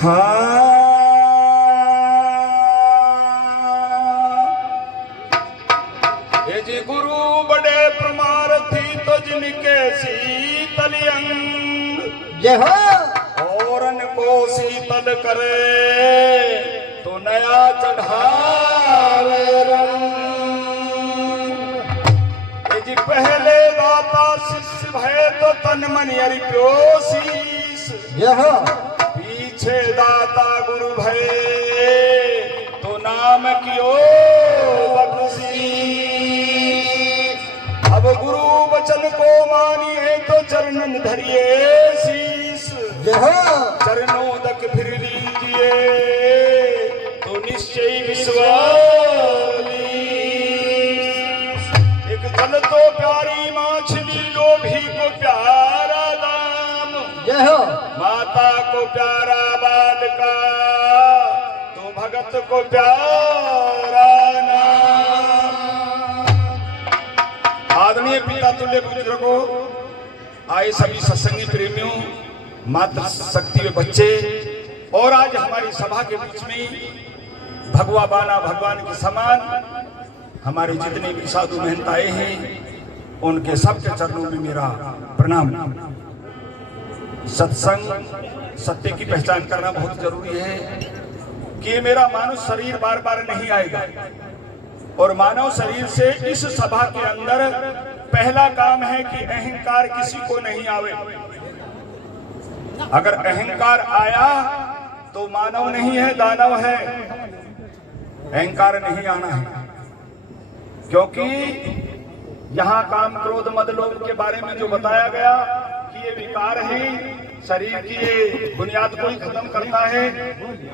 ये जी गुरु बड़े प्रमारथी तो जिनके शीतल अंग जय हो औरन को शीतल करे तो नया चढ़ावे रंग। ये जी पहले दाता शिष्य भय तो तन मन अर्प्यो शीस। जय हो पीछे दाता गुरु भय तो नाम कियो बख्शीश। अब गुरु वचन को मानिए तो चरणन धरिए शीस। जय हो चरणों तक फिर लीजिए तो निश्चय विश्वास। एक जल तो प्यारी मछली लोभी को प्यारा दाम। जय हो माता को प्यारा बाल का तो भगत को प्यारा नाम। आदरणीय पिता तुल्य बुजुर्गों, आए सभी सत्संगी प्रेमियों, मातृ शक्ति व बच्चे, और आज हमारी सभा के बीच में भगवा बाला भगवान के समान हमारे जितने भी साधु महंत आए हैं, उनके सबके चरणों में मेरा प्रणाम। सत्संग सत्य की पहचान करना बहुत जरूरी है कि ये मेरा मानव शरीर बार बार नहीं आएगा, और मानव शरीर से इस सभा के अंदर पहला काम है कि अहंकार किसी को नहीं आवे। अगर अहंकार आया तो मानव नहीं है, दानव है। अहंकार नहीं आना है, क्योंकि यहाँ काम क्रोध मद लोभ के बारे में जो बताया गया कि ये विकार है, शरीर की ये बुनियाद को ही खत्म करता है,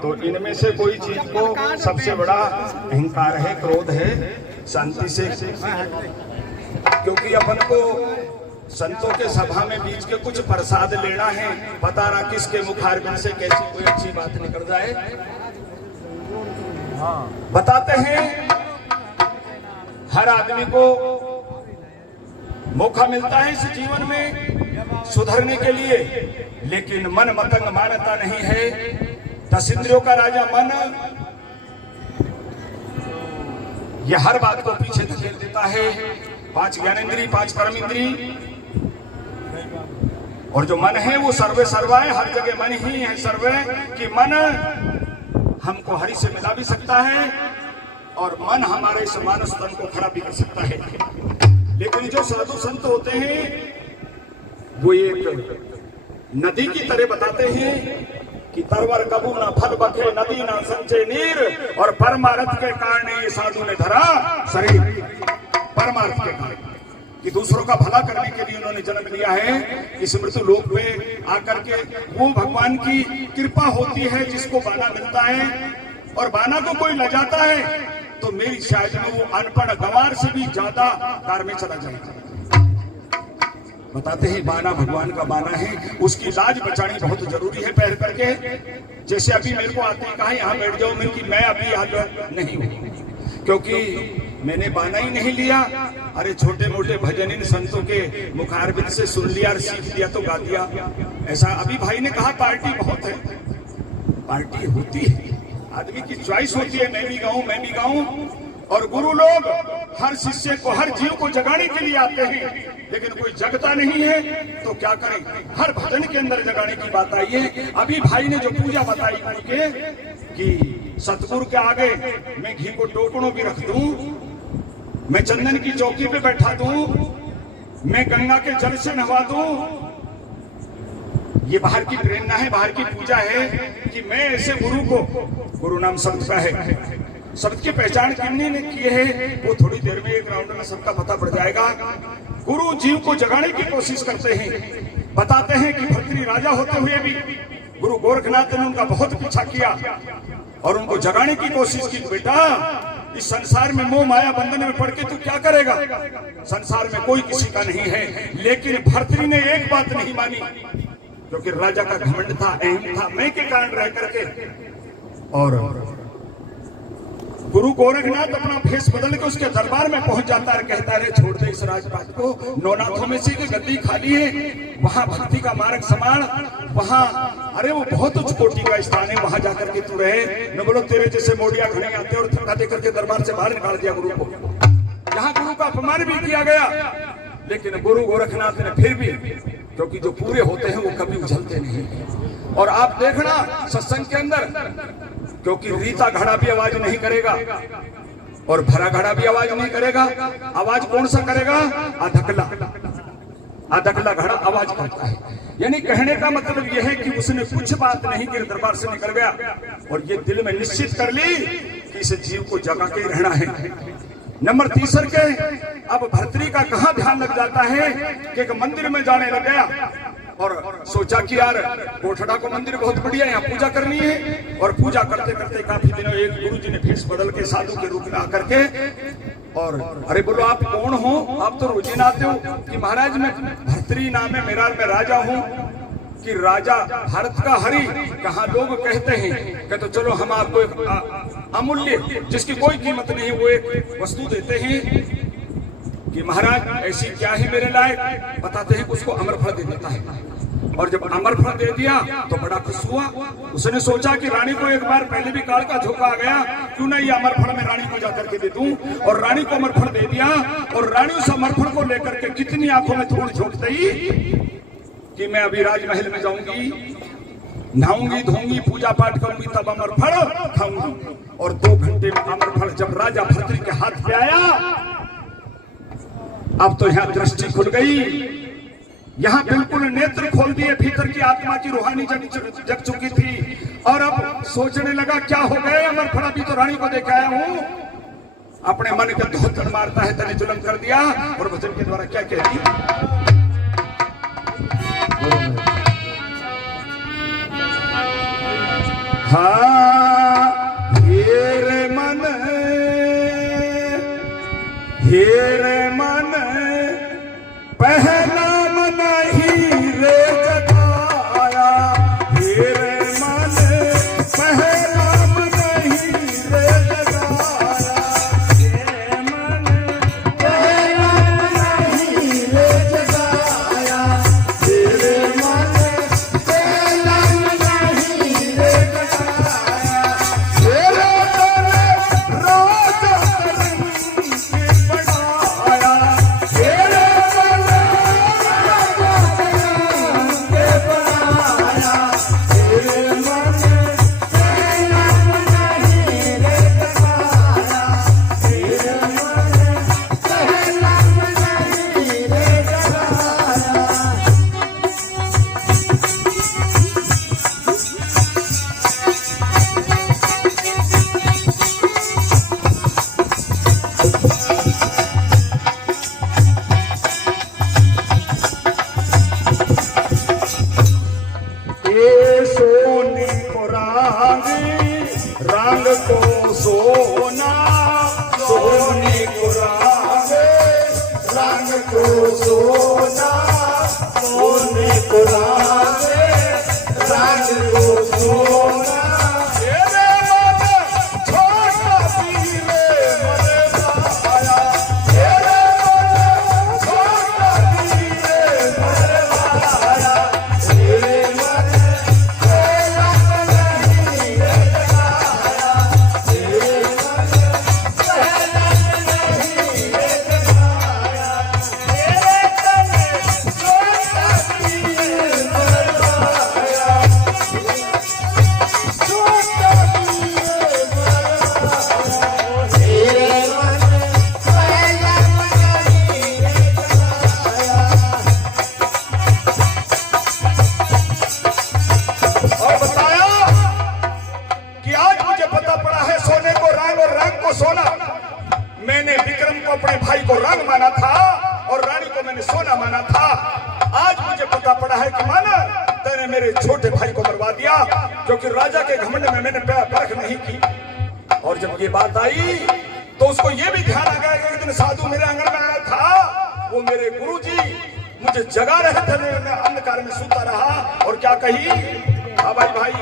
तो इनमें से कोई चीज को सबसे बड़ा अहंकार है, क्रोध है। शांति से, क्योंकि अपन को संतों के सभा में बीच के कुछ प्रसाद लेना है, पता ना किसके मुखारबिंद से कैसी कोई अच्छी बात निकल जाए। बताते हैं हर आदमी को मौका मिलता है इस जीवन में सुधरने के लिए, लेकिन मन मतंग मानता नहीं है। 10 इंद्रियों का राजा मन यह हर बात को पीछे धकेल देता है। 5 ज्ञानेंद्री, 5 कर्म इंद्री, और जो मन है वो सर्वे सर्वा है। हर जगह मन ही है सर्वे, कि मन हमको हरि से मिला भी सकता है और मन हमारे इस मानस तन को खड़ा भी कर सकता है। लेकिन जो साधु संत होते हैं वो एक नदी की तरह बताते हैं कि तरवर कबू ना फल बखे, नदी ना संचय नीर, और परमार्थ के कारण ये साधु ने धरा शरीर। परमार्थ के कारण कि दूसरों का भला करने के लिए उन्होंने जन्म लिया है। इस मृत्यु लोक पे आकर के वो भगवान की कृपा होती है जिसको बाना मिलता है, और बाना को कोई ल जाता है तो मेरी शायद में वो अनपढ़ गंवार से भी ज्यादा कार में चला जाएगा। बताते हैं बाना भगवान का बाना है, उसकी लाज बचानी बहुत जरूरी है। पैर करके जैसे अभी मेरे को आते ही कहा यहाँ बैठ जाओ, मैं कि मैं अभी यहाँ नहीं हूँ, क्योंकि मैंने बाना ही नहीं लिया। अरे छोटे मोटे भजन इन संतों के मुखारबिंद से सुन लिया और सीख लिया तो गा दिया। ऐसा अभी भाई ने कहा पार्टी बहुत है, पार्टी होती है, आदमी की चॉइस होती है, मैं भी गाऊं मैं भी गाऊं। और गुरु लोग हर शिष्य को, हर जीव को जगाने के लिए आते हैं, लेकिन कोई जगता नहीं है तो क्या करें। हर भजन के अंदर जगाने की बात आई है। अभी भाई ने जो पूजा बताई उनके कि सतगुरु के आगे मैं घी को टोकड़ों भी रख दूं, मैं चंदन की चौकी पे बैठा दूं, मैं गंगा के जल से नहवा दूं, ये बाहर की प्रेरणा है, बाहर की पूजा है कि मैं ऐसे गुरु को, गुरु नाम शब्द का है, शब्द की पहचान किन्हीं ने की है वो थोड़ी देर में एक राउंड में सबका पता पड़ जाएगा। गुरु जीव को जगाने की कोशिश करते हैं। बताते हैं कि भर्तृ राजा होते हुए भी गुरु गोरखनाथ ने उनका बहुत पीछा किया और उनको जगाने की कोशिश की। बेटा इस संसार में मोह माया बंधन में पड़ के तू क्या करेगा, संसार में कोई किसी का नहीं है। लेकिन भर्तृ ने एक बात नहीं मानी, क्योंकि राजा का घमंड था, अहम था, मैं के कारण रह करके। और गुरु गोरखनाथ अपना भेष बदल के उसके दरबार में पहुंच जाता है, कहता है छोड़ दे इस राजपाट को, नौनाथों में से की गद्दी खाली है, वहां भक्ति का मार्ग समान, वहां अरे वो बहुत उच्च कोटि का स्थान है, वहां जाकर के तू रहे। न बोलो तेरे जैसे मोड़िया घने आते और धक्का देकर के दरबार से बाहर निकाल दिया गुरु को। यहाँ गुरु का अपमान भी किया गया, लेकिन गुरु गोरखनाथ ने फिर भी, क्योंकि जो पूरे होते हैं वो कभी उछलते नहीं। और आप देखना सत्संग के अंदर, क्योंकि रीता घड़ा भी आवाज नहीं करेगा और भरा घड़ा भी आवाज नहीं करेगा। आवाज कौन सा करेगा? अधकला, अधकला घड़ा आवाज करता है। यानी कहने का मतलब यह है कि उसने कुछ बात नहीं कि दरबार से निकल गया और ये दिल में निश्चित कर ली कि इस जीव को जगा के रहना है। नंबर तीसर के अब भर्तरी का कहां ध्यान लग जाता है कि एक मंदिर में जाने लग गया और सोचा कि यार कोठड़ा को मंदिर बहुत बढ़िया, यहाँ पूजा करनी है। और पूजा करते करते काफी दिनों एक गुरु जी ने भेष बदल के साधु के रूप में आकर के और अरे बोलो आप कौन हो? आप तो रोजी आते हो कि महाराज मैं भर्तरी नाम है मेरा, मैं राजा हूँ। कि राजा भारत का हरि, कहाँ लोग कहते हैं कि तो चलो हम आपको एक अमूल्य जिसकी कोई कीमत नहीं वो एक वस्तु देते हैं कि महाराज ऐसी क्या है मेरे लायक, बताते हैं उसको अमरफल दे देता है। और जब अमरफल दे दिया तो बड़ा खुश हुआ। उसने सोचा कि रानी को एक बार पहले भी काल का झोंका आ गया, क्यों नहीं ये अमरफल मैं रानी को जाकर के दे दूं। और रानी को अमरफल दे दिया और रानी उस अमरफल को लेकर के कितनी आंखों में धूल झोंकते ही कि मैं अभी राजमहल में जाऊंगी, नहाऊंगी धोऊंगी पूजा पाठ करूंगी तब अमरफल खाऊंगी। और 2 घंटे में अमरफल जब राजा भर्तरी के हाथ पे आया, अब तो यहाँ दृष्टि खुल गई, यहाँ बिल्कुल नेत्र खोल दिए, भीतर की आत्मा की रूहानी जग चुकी थी। और अब सोचने लगा क्या हो गए, अमरफल अभी तो रानी को देख आया हूं। अपने मन के धोतर मारता है, तने जुल्म कर दिया और वचन के द्वारा क्या कह दिया, हाँ हेरे मन, हेरे मन पहला मन ही रे जगाया, हेरे मन पहला मन ही रे जगाया, हेरे मन पहला मन ही रे जगाया, हेरे मन पहला मन ही रे जगाया, हेरे मन रोज बढ़ाया, हेरे रंग को सोना, सोने को रागे, रंग को सोना, सोने को रागे, रंग को सोना, तेरे मन छोटा पीले मरे पाया, तेरे मन छोटा पीले मरे पाया, तेरे मन सोना, मैंने विक्रम को अपने भाई को रंग माना था और रानी को मैंने सोना माना था। आज मुझे पता पड़ा है कि माना तेने मेरे छोटे भाई को मरवा दिया, क्योंकि राजा के घमंड में मैंने परख नहीं की। और जब ये बात आई तो उसको ये भी ध्यान आ गया कि एक दिन साधु मेरे आंगन में आया था, वो मेरे गुरुजी मुझे जगा रहे थे, मैं अंधकार में सूता रहा और क्या कही, हाँ भाई भाई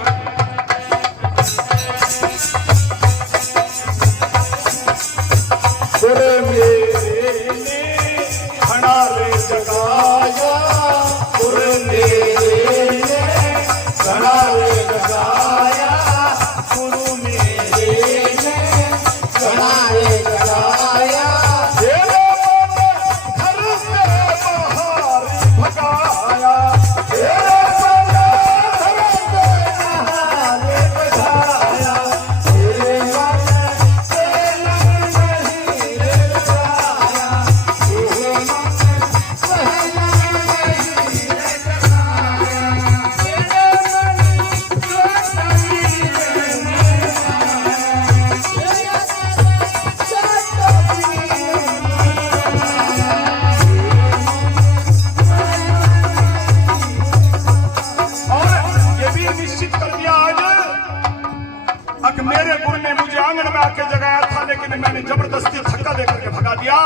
कि मेरे गुरु ने मुझे आंगन में आके जगाया था, लेकिन मैंने जबरदस्ती धक्का देकर के भगा दिया।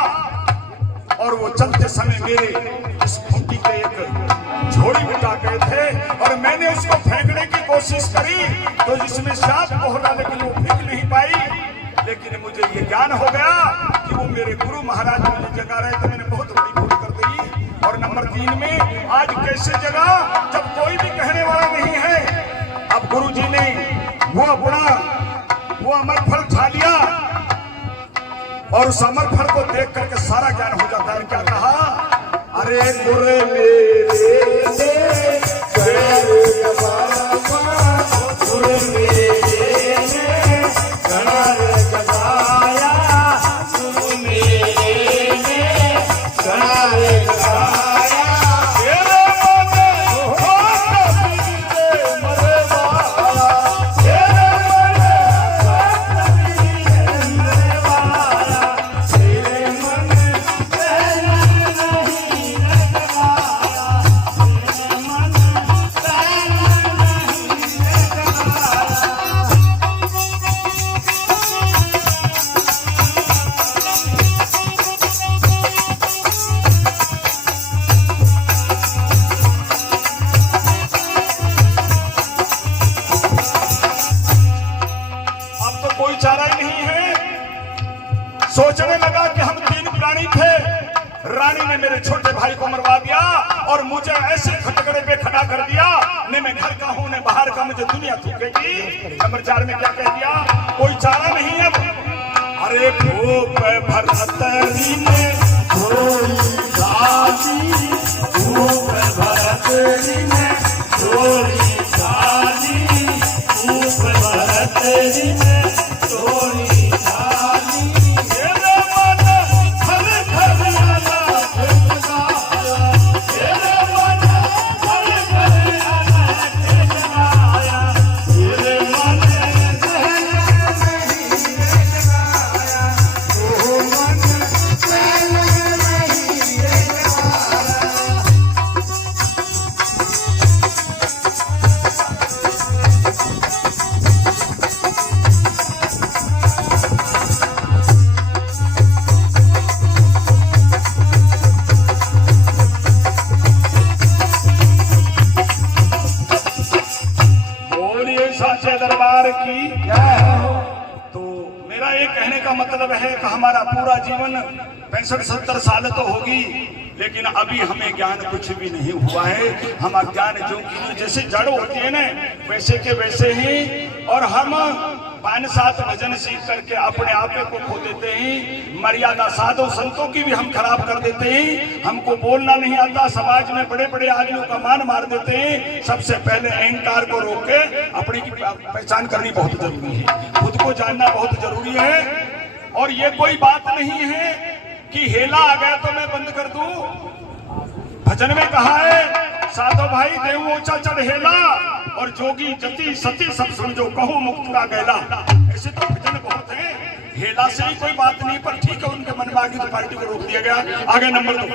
और वो चलते समय मेरे इस खूंटी के एक झोड़ी उठा गए थे और मैंने उसको फेंकने की कोशिश करी तो जिसमें सांप कोहरा, लेकिन वो फेंक नहीं पाई। लेकिन मुझे ये ज्ञान हो गया कि वो मेरे गुरु महाराज मुझे जगा रहे थे, मैंने बहुत बड़ी भूल कर दी। और नंबर 3 में आज कैसे जगा जब कोई भी कहने वाला नहीं है। अब गुरु जी ने वो अमर फल खा लिया और उस अमर फल को देख करके सारा ज्ञान हो जाता है। क्या कहा? अरे गुरु सोचने लगा कि हम 3 प्राणी थे। रानी ने मेरे छोटे भाई को मरवा दिया और मुझे ऐसे खटकड़े पे खड़ा कर दिया, न मैं घर का हूं न बाहर का, मुझे दुनिया थूकेगी। नंबर 4 में क्या कह दिया? कोई चारा नहीं अब। अरे भूप भरतरी ने भूप भरतरी ने चोरी चाली, भूप भरतरी ने चोरी चाली। दरबार की। तो मेरा ये कहने का मतलब है कि हमारा पूरा जीवन 65-70 साल तो होगी, लेकिन अभी हमें ज्ञान कुछ भी नहीं हुआ है। हम अज्ञान जो कि जैसे जड़ होती है ना वैसे के वैसे ही, और हम 5-7 भजन सीख करके अपने आप को खो देते हैं। मर्यादा साधु संतों की भी हम खराब कर देते हैं। हमको बोलना नहीं आता, समाज में बड़े बड़े आदमियों का मान मार देते हैं। सबसे पहले अहंकार को रोक के अपनी की पहचान करनी बहुत जरूरी है, खुद को जानना बहुत जरूरी है। और ये कोई बात नहीं है कि हेला आ गया तो मैं बंद कर दूं। भजन में कहा है साधो भाई देव ऊंचा चढ़ हेला, और जोगी जति सती सब समझो कहो मुक्त का गैला। ऐसे तो भजन बहुत है, हेला से ही कोई बात नहीं, पर ठीक है उनके मन में आ गई तो पार्टी को रोक दिया गया। आगे नंबर 2।